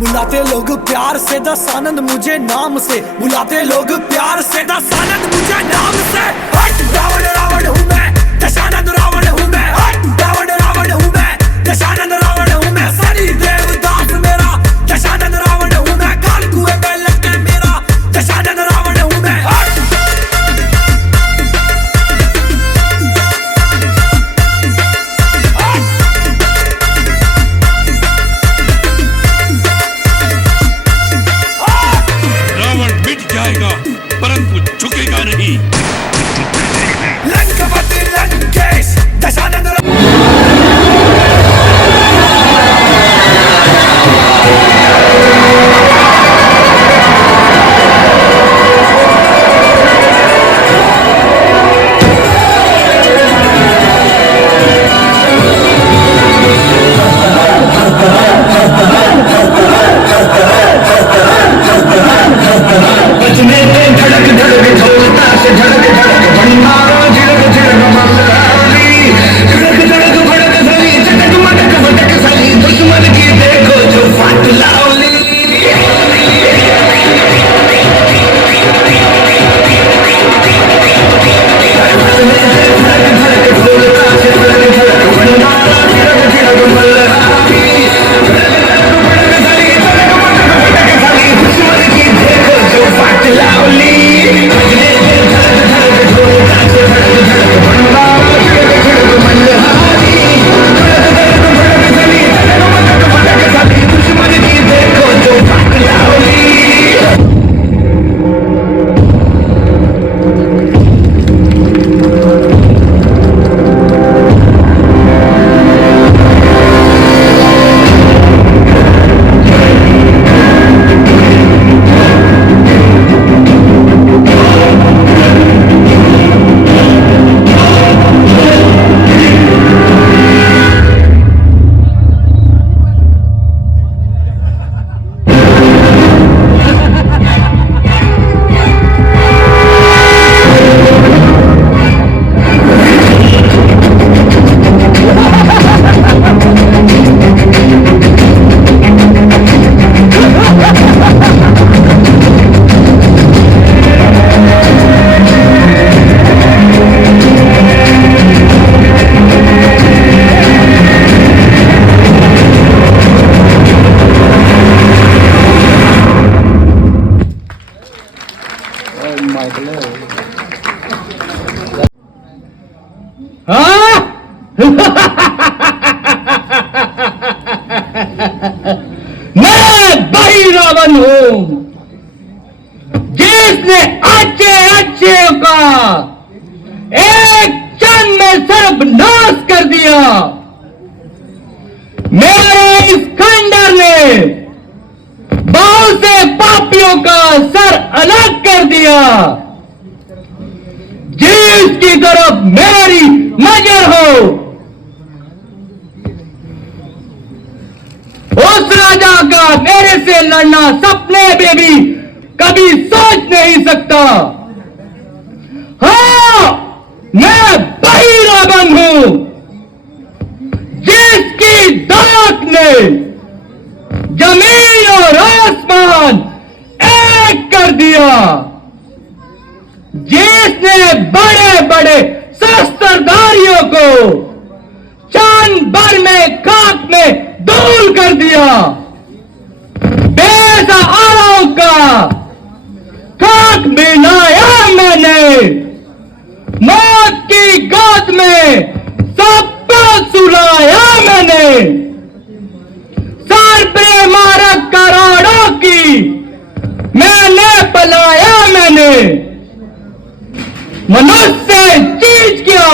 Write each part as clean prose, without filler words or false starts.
बुलाते लोग प्यार से दस आनंद मुझे नाम से, बुलाते लोग प्यार से दस आनंद मुझे नाम से। हट रावण रावण हूँ मैं, दशानंद रावण हूँ मैं। हट रावण रावण हूँ मैं, दशानंद रावण हूँ मैं। सनी देवदास मेरा दशानंद रावण हूँ मैं। काल कुएं में लटके मेरा दशानंद रावण हूँ मैं। परंतु झुकेगा नहीं। लंकापति लंकेश दशानंद मैं भाई रावण हूं जिसने अच्छे अच्छे का एक क्षण में सर्वनाश कर दिया। मेरे इस खंडर ने बहुत से पापियों का सर अलग कर दिया। जिसकी तरफ मेरी नजर हो उस राजा का मेरे से लड़ना सपने में भी कभी सोच नहीं सकता। हाँ, मैं वही रावण हूं जिसकी दाक ने जमीन और आसमान एक कर दिया, जिसने बड़े बड़े शस्त्रधारियों को क्षण भर में खाक में धूल कर दिया। बेसहारों का खाक मिलाया मैंने, मौत की गोद में सबको सुलाया मैंने। सर पे मारक करोड़ों की मैंने पलाया मैंने। मनुष्य चीज क्या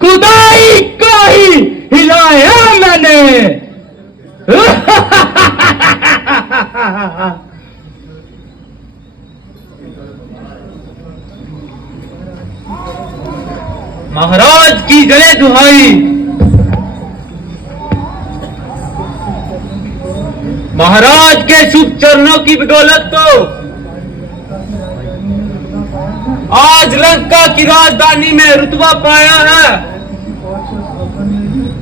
खुदाई को ही हिलाया मैंने। महाराज की गले दुहाई, महाराज के शुभ चरणों की बदौलत तो आज लंका की राजधानी में रुतबा पाया है।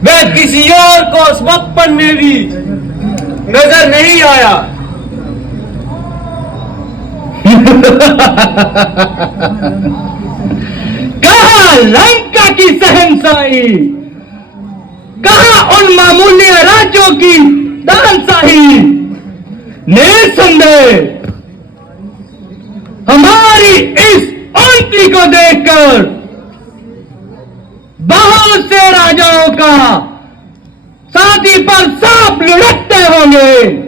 मैं किसी और को स्वप्न में भी नजर नहीं आया। कहां लंका की शहंशाही, कहां उन मामूली राज्यों की दानशाही। निसंदेह हमारी इस उन्नति को देखकर बहुत से राजाओं का छाती पर सांप लुढ़कते होंगे।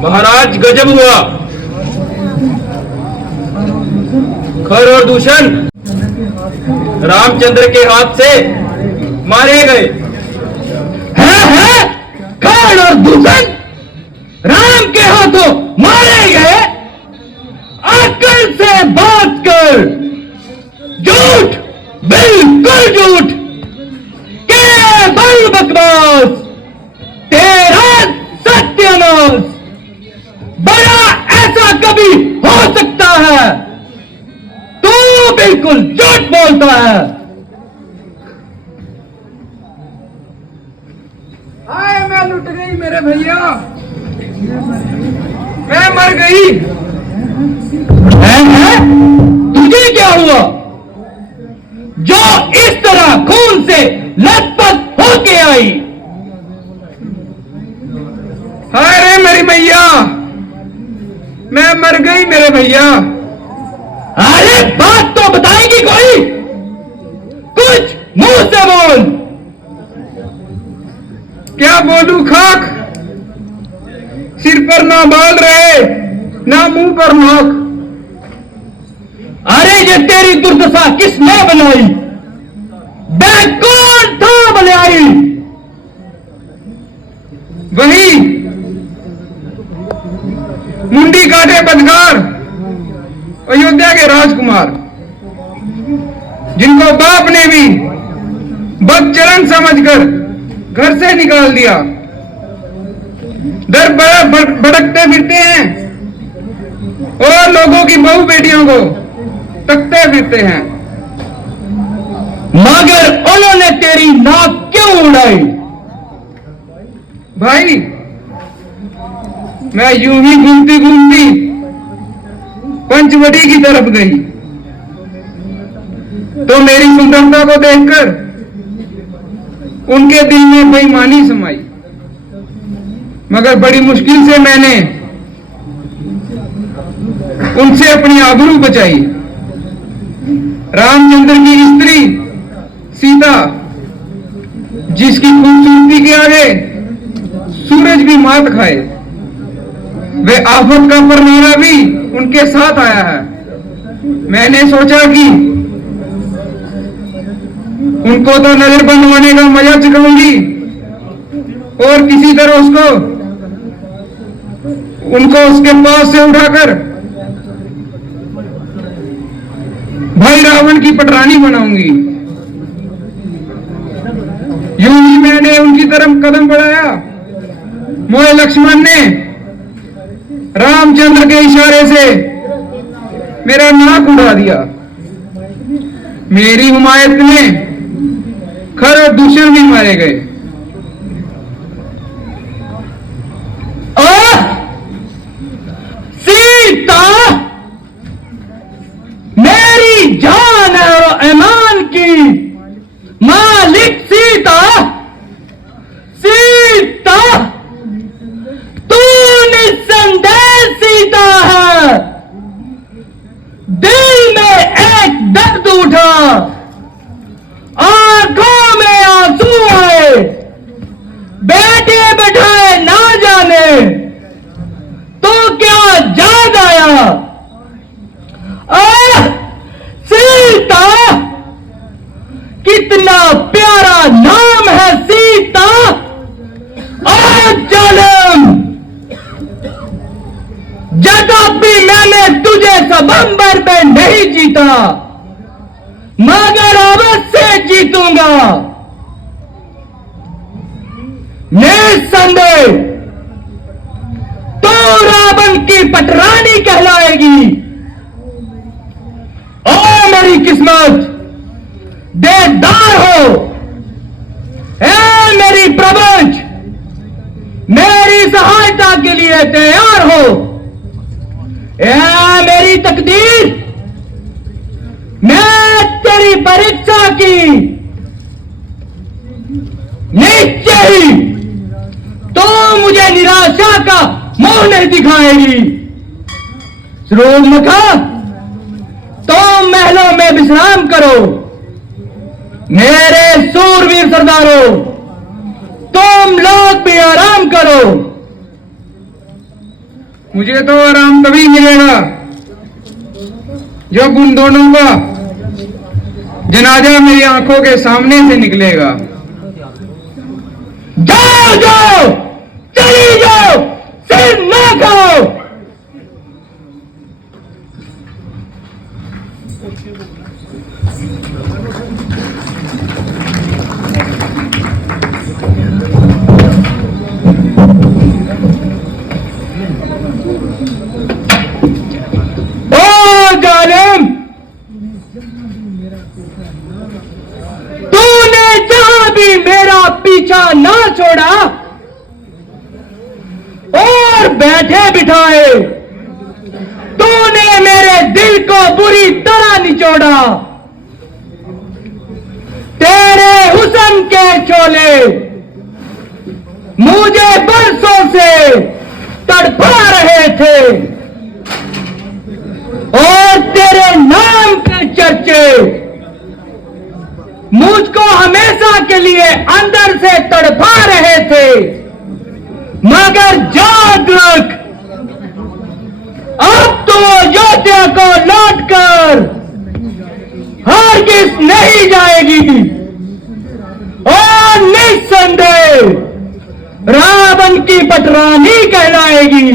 महाराज गजब हुआ। खर और दूषण रामचंद्र के हाथ से मारे गए। है खर और दूषण राम के हाथों मारे गए। अकल से बात कर। झूठ, बिल्कुल झूठ, केवल बकवास, तेरा सत्यानाश। बड़ा ऐसा कभी हो सकता है? तू बिल्कुल झूठ बोलता है। आए मैं लुट गई मेरे भैया, मैं मर गई। है? तुझे क्या हुआ जो इस तरह खून से लथपथ होके आई? हाय रे मेरी मैया, मैं मर गई मेरे भैया। अरे बात तो बताएगी कोई? कुछ मुंह से बोल। क्या बोलूं खाक, सिर पर ना बाल रहे ना मुंह पर नोक। अरे ये तेरी दुर्दशा किसने बनाई? बैग कौन था बनाई? वही मुंडी काटे बदकार अयोध्या के राजकुमार, जिनको बाप ने भी बदचलन समझकर घर से निकाल दिया। दर भटकते फिरते हैं और लोगों की बहू बेटियों को तकते फिरते हैं। मगर उन्होंने तेरी नाक क्यों उड़ाई? भाई मैं यूं ही घूमती घूमती पंचवटी की तरफ गई तो मेरी सुंदरता को देखकर उनके दिल में बेईमानी समाई। मगर बड़ी मुश्किल से मैंने उनसे अपनी आबरू बचाई। रामचंद्र की स्त्री सीता, जिसकी खूबसूरती के आगे सूरज भी मात खाए, वे आफत का परमाना भी उनके साथ आया है। मैंने सोचा कि उनको तो नजर बनवाने का मजा चुकाऊंगी और किसी तरह उनको उसके पास से उठाकर भाई रावण की पटरानी बनाऊंगी। यूं ही मैंने उनकी तरफ कदम बढ़ाया, मोए लक्ष्मण ने रामचंद्र के इशारे से मेरा नाक उड़ा दिया। मेरी हिमायत में खर और दूषण भी मारे गए। सीता मेरी जान और ईमान की मालिक सीता, सीता तू निस्संदेह सीता है। दिल में एक दर्द उठा, आंखों में आंसू आए, बेटे बैठाए ना जाने तो क्या याद आया। सीता कितना प्यारा नाम है सीता। जन्म जब भी मैंने तुझे सबंबर में नहीं जीता, मगर अवश्य जीतूंगा। निस्संदेह तो रावण की पटरानी कहलाएगी। ओ मेरी किस्मत, देदार हो, ए मेरी प्रपंच, मेरी सहायता के लिए तैयार हो। ए मेरी तकदीर, मैं तेरी परीक्षा की निश्चय ही तो मुझे निराशा का मुंह नहीं दिखाएगी। सूरजमुखा, तुम महलों में विश्राम करो। मेरे सूरवीर सरदारों, तुम लोग भी आराम करो। मुझे तो आराम तभी मिलेगा जब उन दोनों का जनाजा मेरी आंखों के सामने से निकलेगा। जाओ जाओ, चली जाओ, सिर न खाओ। ओ जालिम, तूने जहां भी मेरा पीछा ना छोड़ा और बैठे बिठाए, तूने मेरे दिल को बुरी तरह निचोड़ा। तेरे हुस्न के शोले मुझे बरसों से तड़पा रहे थे और तेरे नाम के चर्चे मुझको हमेशा के लिए अंदर से तड़पा रहे थे। मगर याद रख, अब तो अयोध्या को लौटकर हरगिज नहीं जाएगी और निस्संदेह रावण की पटरानी कहलाएगी।